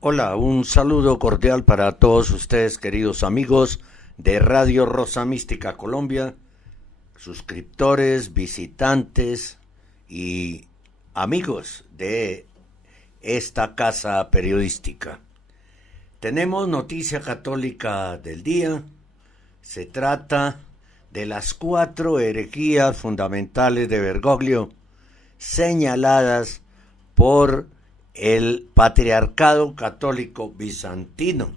Hola, un saludo cordial para todos ustedes, queridos amigos de Radio Rosa Mística Colombia, suscriptores, visitantes y amigos de esta casa periodística. Tenemos noticia católica del día. Se trata de las 4 herejías fundamentales de Bergoglio, señaladas por el Patriarcado Católico Bizantino,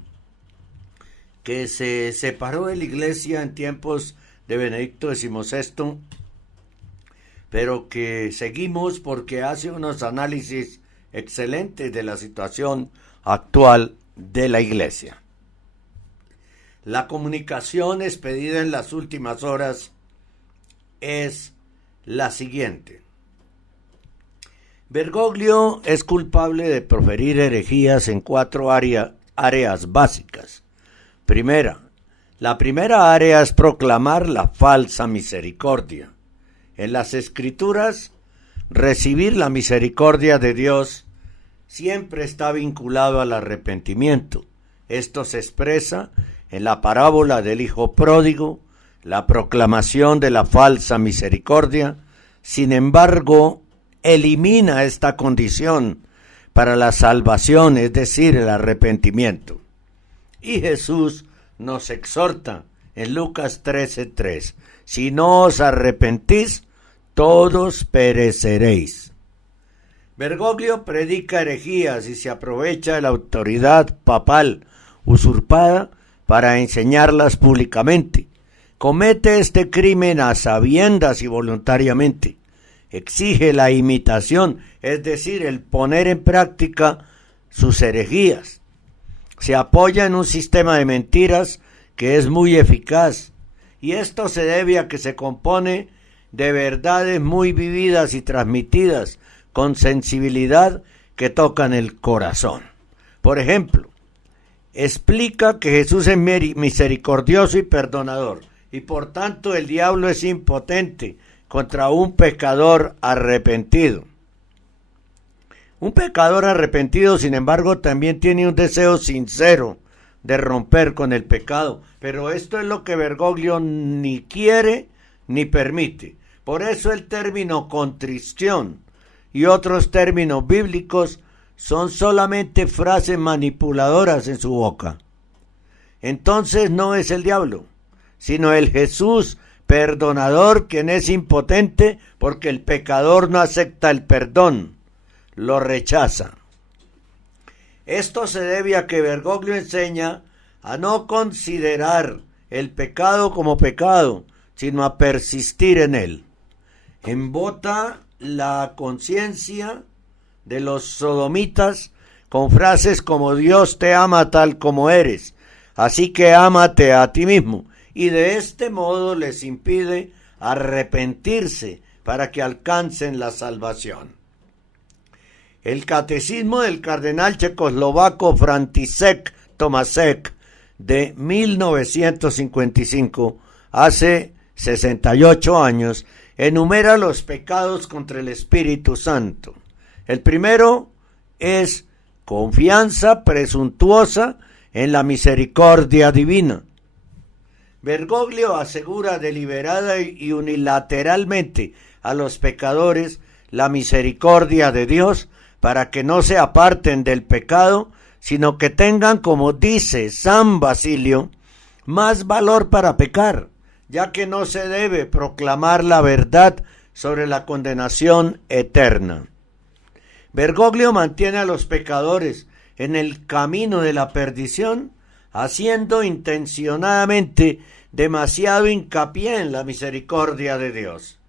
que se separó de la Iglesia en tiempos de Benedicto XVI, pero que seguimos porque hace unos análisis excelentes de la situación actual de la Iglesia. La comunicación expedida en las últimas horas es la siguiente. Bergoglio es culpable de proferir herejías en 4 áreas básicas. La primera área es proclamar la falsa misericordia. En las Escrituras, recibir la misericordia de Dios siempre está vinculado al arrepentimiento. Esto se expresa en la parábola del Hijo Pródigo, la proclamación de la falsa misericordia. Sin embargo, elimina esta condición para la salvación, es decir, el arrepentimiento. Y Jesús nos exhorta en Lucas 13:3, si no os arrepentís, todos pereceréis. Bergoglio predica herejías y se aprovecha de la autoridad papal usurpada para enseñarlas públicamente. Comete este crimen a sabiendas y voluntariamente. Exige la imitación, es decir, el poner en práctica sus herejías. Se apoya en un sistema de mentiras que es muy eficaz, y esto se debe a que se compone de verdades muy vividas y transmitidas con sensibilidad que tocan el corazón. Por ejemplo, explica que Jesús es misericordioso y perdonador, y por tanto el diablo es impotente contra un pecador arrepentido. Un pecador arrepentido, sin embargo, también tiene un deseo sincero de romper con el pecado, pero esto es lo que Bergoglio ni quiere ni permite. Por eso el término contrición y otros términos bíblicos son solamente frases manipuladoras en su boca. Entonces no es el diablo, sino el Jesús perdonador, quien es impotente porque el pecador no acepta el perdón, lo rechaza. Esto se debe a que Bergoglio enseña a no considerar el pecado como pecado, sino a persistir en él. Embota la conciencia de los sodomitas con frases como Dios te ama tal como eres, así que ámate a ti mismo, y de este modo les impide arrepentirse para que alcancen la salvación. El catecismo del cardenal checoslovaco František Tomášek de 1955, hace 68 años, enumera los pecados contra el Espíritu Santo. El primero es confianza presuntuosa en la misericordia divina. Bergoglio asegura deliberada y unilateralmente a los pecadores la misericordia de Dios para que no se aparten del pecado, sino que tengan, como dice San Basilio, más valor para pecar, ya que no se debe proclamar la verdad sobre la condenación eterna. Bergoglio mantiene a los pecadores en el camino de la perdición, haciendo intencionadamente demasiado hincapié en la misericordia de Dios.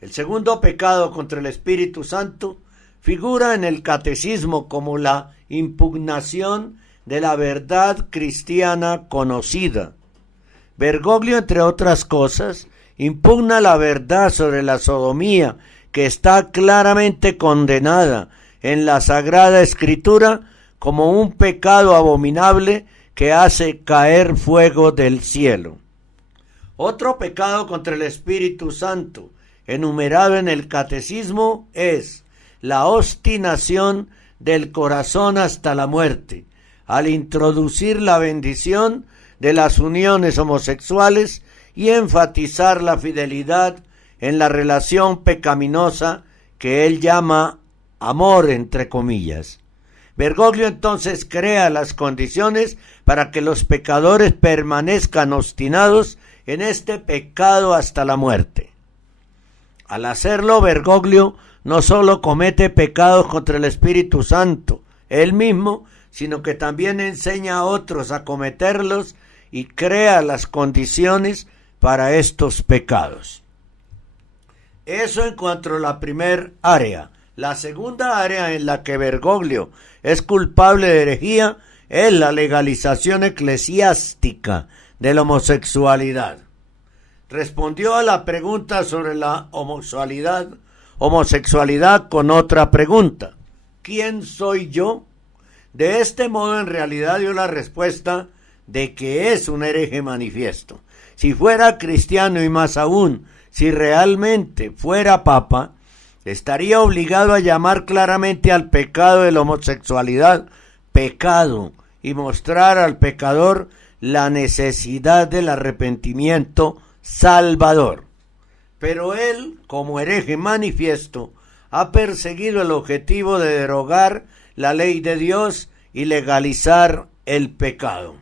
El segundo pecado contra el Espíritu Santo figura en el catecismo como la impugnación de la verdad cristiana conocida. Bergoglio, entre otras cosas, impugna la verdad sobre la sodomía, que está claramente condenada en la Sagrada Escritura como un pecado abominable que hace caer fuego del cielo. Otro pecado contra el Espíritu Santo, enumerado en el Catecismo, es la obstinación del corazón hasta la muerte, al introducir la bendición de las uniones homosexuales y enfatizar la fidelidad en la relación pecaminosa que él llama amor entre comillas. Bergoglio entonces crea las condiciones para que los pecadores permanezcan obstinados en este pecado hasta la muerte. Al hacerlo, Bergoglio no solo comete pecados contra el Espíritu Santo, él mismo, sino que también enseña a otros a cometerlos y crea las condiciones para estos pecados. Eso en cuanto a la primera área. La segunda área en la que Bergoglio es culpable de herejía es la legalización eclesiástica de la homosexualidad. Respondió a la pregunta sobre la homosexualidad con otra pregunta: ¿quién soy yo? De este modo, en realidad dio la respuesta de que es un hereje manifiesto. Si fuera cristiano y más aún, si realmente fuera papa, estaría obligado a llamar claramente al pecado de la homosexualidad pecado y mostrar al pecador la necesidad del arrepentimiento salvador. Pero él, como hereje manifiesto, ha perseguido el objetivo de derogar la ley de Dios y legalizar el pecado.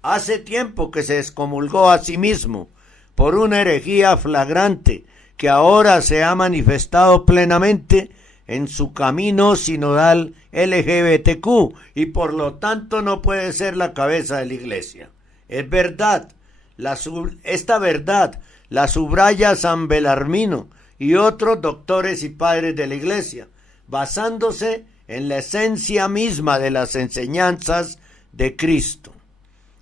Hace tiempo que se excomulgó a sí mismo por una herejía flagrante que ahora se ha manifestado plenamente en su camino sinodal LGBTQ y por lo tanto no puede ser la cabeza de la iglesia. Es verdad, esta verdad la subraya San Belarmino y otros doctores y padres de la iglesia, basándose en la esencia misma de las enseñanzas de Cristo.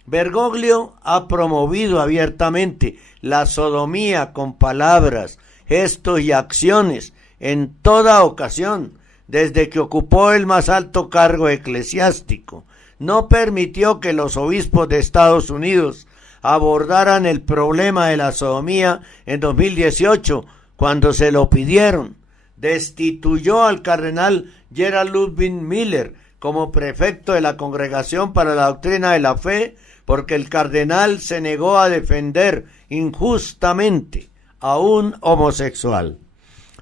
Bergoglio ha promovido abiertamente la sodomía con palabras, gestos y acciones en toda ocasión, desde que ocupó el más alto cargo eclesiástico. No permitió que los obispos de Estados Unidos abordaran el problema de la sodomía en 2018, cuando se lo pidieron. Destituyó al cardenal Gerald Ludwig Miller como prefecto de la Congregación para la Doctrina de la Fe, porque el cardenal se negó a defender injustamente a un homosexual.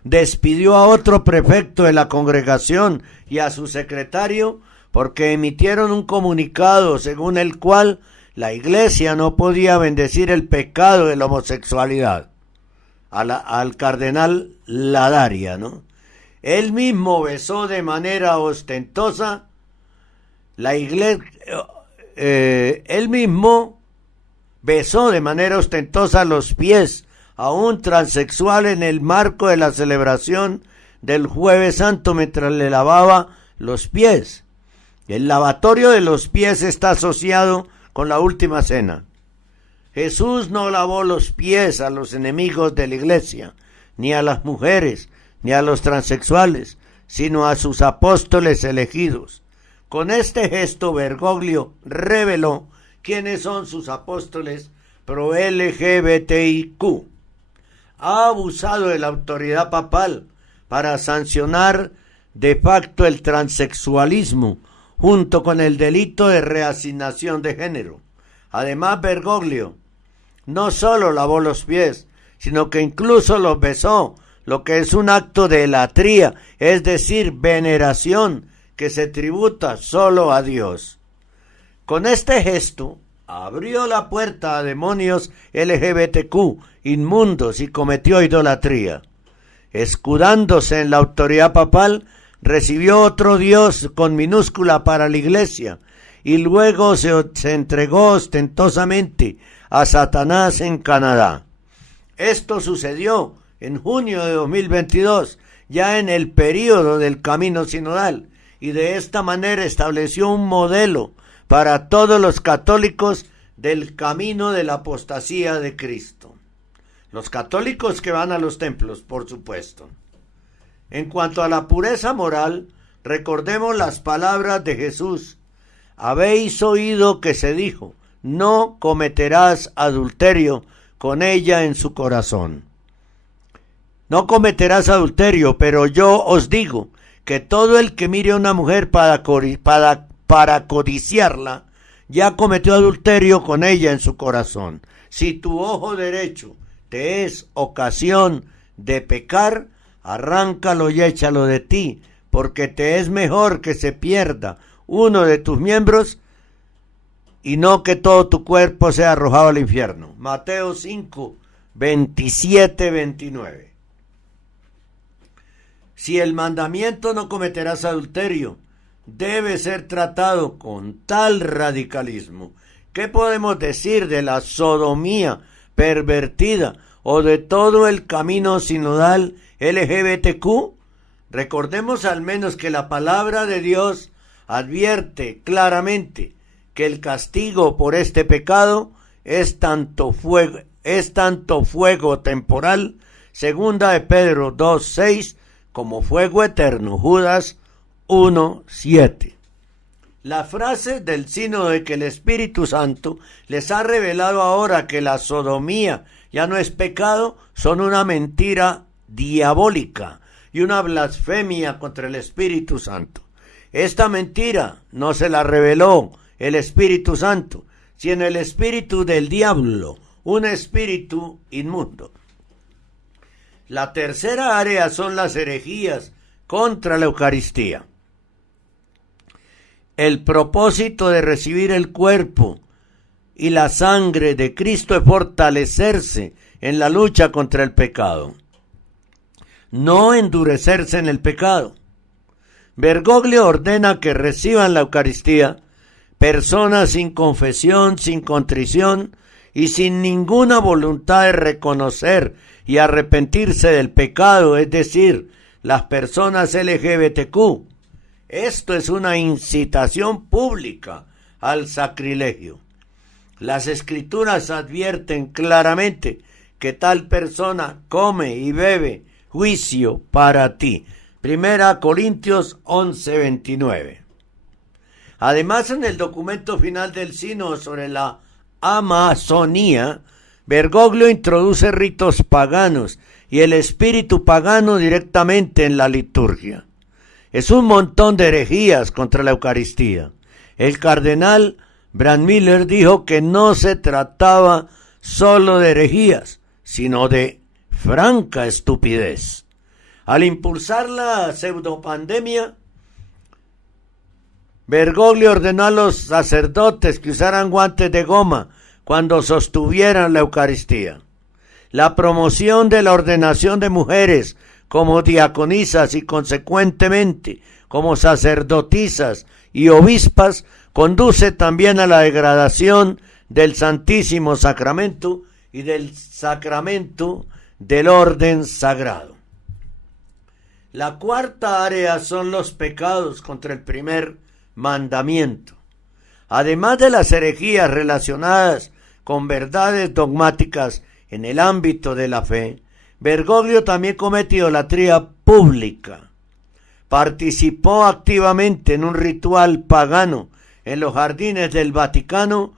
Despidió a otro prefecto de la congregación y a su secretario porque emitieron un comunicado según el cual la iglesia no podía bendecir el pecado de la homosexualidad. Al cardenal Ladaria, ¿no? Él mismo besó de manera ostentosa la iglesia. Él mismo besó de manera ostentosa los pies a un transexual en el marco de la celebración del Jueves Santo mientras le lavaba los pies. El lavatorio de los pies está asociado con la última cena. Jesús no lavó los pies a los enemigos de la iglesia, ni a las mujeres, ni a los transexuales, sino a sus apóstoles elegidos. Con este gesto Bergoglio reveló quiénes son sus apóstoles pro LGBTIQ. Ha abusado de la autoridad papal para sancionar de facto el transexualismo junto con el delito de reasignación de género. Además, Bergoglio no solo lavó los pies, sino que incluso los besó, lo que es un acto de latría, es decir, veneración que se tributa solo a Dios. Con este gesto abrió la puerta a demonios LGBTQ inmundos y cometió idolatría. Escudándose en la autoridad papal, recibió otro Dios con minúscula para la iglesia y luego se entregó ostentosamente a Satanás en Canadá. Esto sucedió en junio de 2022, ya en el período del camino sinodal, y de esta manera estableció un modelo para todos los católicos del camino de la apostasía de Cristo. Los católicos que van a los templos, por supuesto. En cuanto a la pureza moral, recordemos las palabras de Jesús. Habéis oído que se dijo, no cometerás adulterio con ella en su corazón. No cometerás adulterio, pero yo os digo que todo el que mire a una mujer para codiciarla, ya cometió adulterio con ella en su corazón. Si tu ojo derecho te es ocasión de pecar, arráncalo y échalo de ti, porque te es mejor que se pierda uno de tus miembros y no que todo tu cuerpo sea arrojado al infierno. Mateo 5, 27, 29. Si el mandamiento no cometerás adulterio debe ser tratado con tal radicalismo, ¿qué podemos decir de la sodomía pervertida o de todo el camino sinodal LGBTQ? Recordemos al menos que la palabra de Dios advierte claramente que el castigo por este pecado es tanto fuego temporal, segunda de Pedro 2:6, como fuego eterno, Judas 1:7. La frase del sínodo de que el Espíritu Santo les ha revelado ahora que la sodomía ya no es pecado son una mentira diabólica y una blasfemia contra el Espíritu Santo. Esta mentira no se la reveló el Espíritu Santo, sino el espíritu del diablo, un espíritu inmundo. La tercera área son las herejías contra la Eucaristía. El propósito de recibir el cuerpo y la sangre de Cristo es fortalecerse en la lucha contra el pecado, no endurecerse en el pecado. Bergoglio ordena que reciban la Eucaristía personas sin confesión, sin contrición y sin ninguna voluntad de reconocer y arrepentirse del pecado, es decir, las personas LGBTQ. Esto es una incitación pública al sacrilegio. Las Escrituras advierten claramente que tal persona come y bebe juicio para ti. 1 Corintios 11:29. Además, en el documento final del sínodo sobre la Amazonía, Bergoglio introduce ritos paganos y el espíritu pagano directamente en la liturgia. Es un montón de herejías contra la Eucaristía. El cardenal Brandmüller dijo que no se trataba solo de herejías, sino de franca estupidez. Al impulsar la pseudopandemia, Bergoglio ordenó a los sacerdotes que usaran guantes de goma cuando sostuvieran la Eucaristía. La promoción de la ordenación de mujeres como diaconisas y consecuentemente como sacerdotisas y obispas conduce también a la degradación del Santísimo Sacramento y del sacramento del orden sagrado. La cuarta área son los pecados contra el primer mandamiento. Además de las herejías relacionadas con verdades dogmáticas en el ámbito de la fe, Bergoglio también cometió idolatría pública. Participó activamente en un ritual pagano en los jardines del Vaticano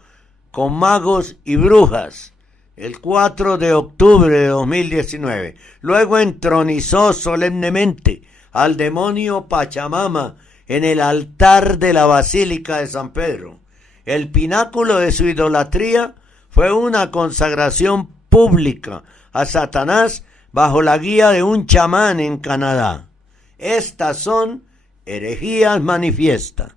con magos y brujas el 4 de octubre de 2019. Luego entronizó solemnemente al demonio Pachamama en el altar de la Basílica de San Pedro. El pináculo de su idolatría fue una consagración pública a Satanás bajo la guía de un chamán en Canadá. Estas son herejías manifiestas.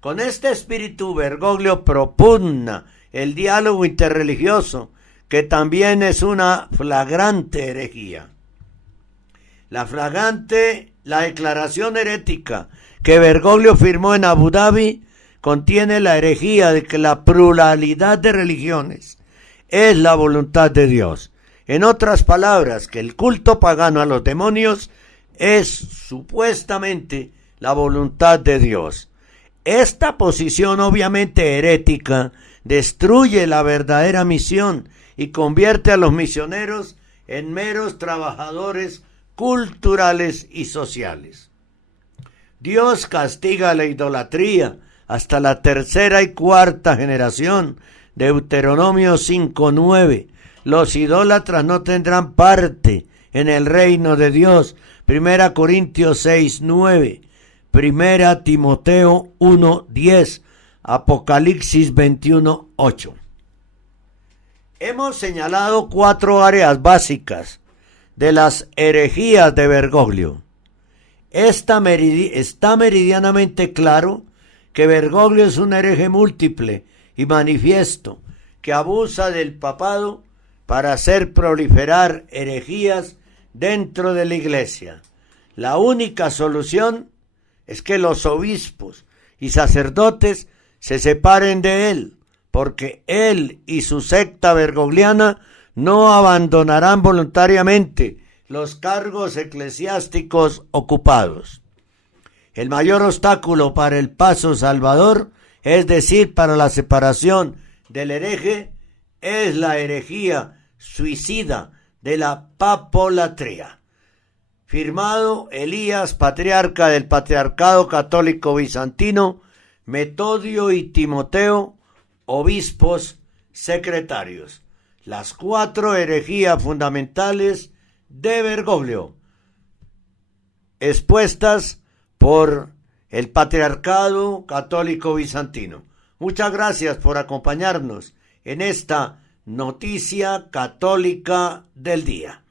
Con este espíritu Bergoglio propugna el diálogo interreligioso, que también es una flagrante herejía. La declaración herética que Bergoglio firmó en Abu Dhabi contiene la herejía de que la pluralidad de religiones es la voluntad de Dios. En otras palabras, que el culto pagano a los demonios es supuestamente la voluntad de Dios. Esta posición obviamente herética destruye la verdadera misión y convierte a los misioneros en meros trabajadores culturales y sociales. Dios castiga la idolatría hasta la tercera y cuarta generación. Deuteronomio 5:9. Los idólatras no tendrán parte en el reino de Dios. 1 Corintios 6:9, 1 Timoteo 1:10, Apocalipsis 21:8. Hemos señalado 4 áreas básicas de las herejías de Bergoglio. Está meridianamente claro que Bergoglio es un hereje múltiple y manifiesto que abusa del papado para hacer proliferar herejías dentro de la iglesia. La única solución es que los obispos y sacerdotes se separen de él, porque él y su secta bergogliana no abandonarán voluntariamente los cargos eclesiásticos ocupados. El mayor obstáculo para el paso salvador, es decir, para la separación del hereje, es la herejía suicida de la papolatría. Firmado Elías, patriarca del Patriarcado Católico Bizantino, Metodio y Timoteo, obispos secretarios. Las 4 herejías fundamentales de Bergoglio, expuestas por el Patriarcado Católico Bizantino. Muchas gracias por acompañarnos en esta noticia católica del día.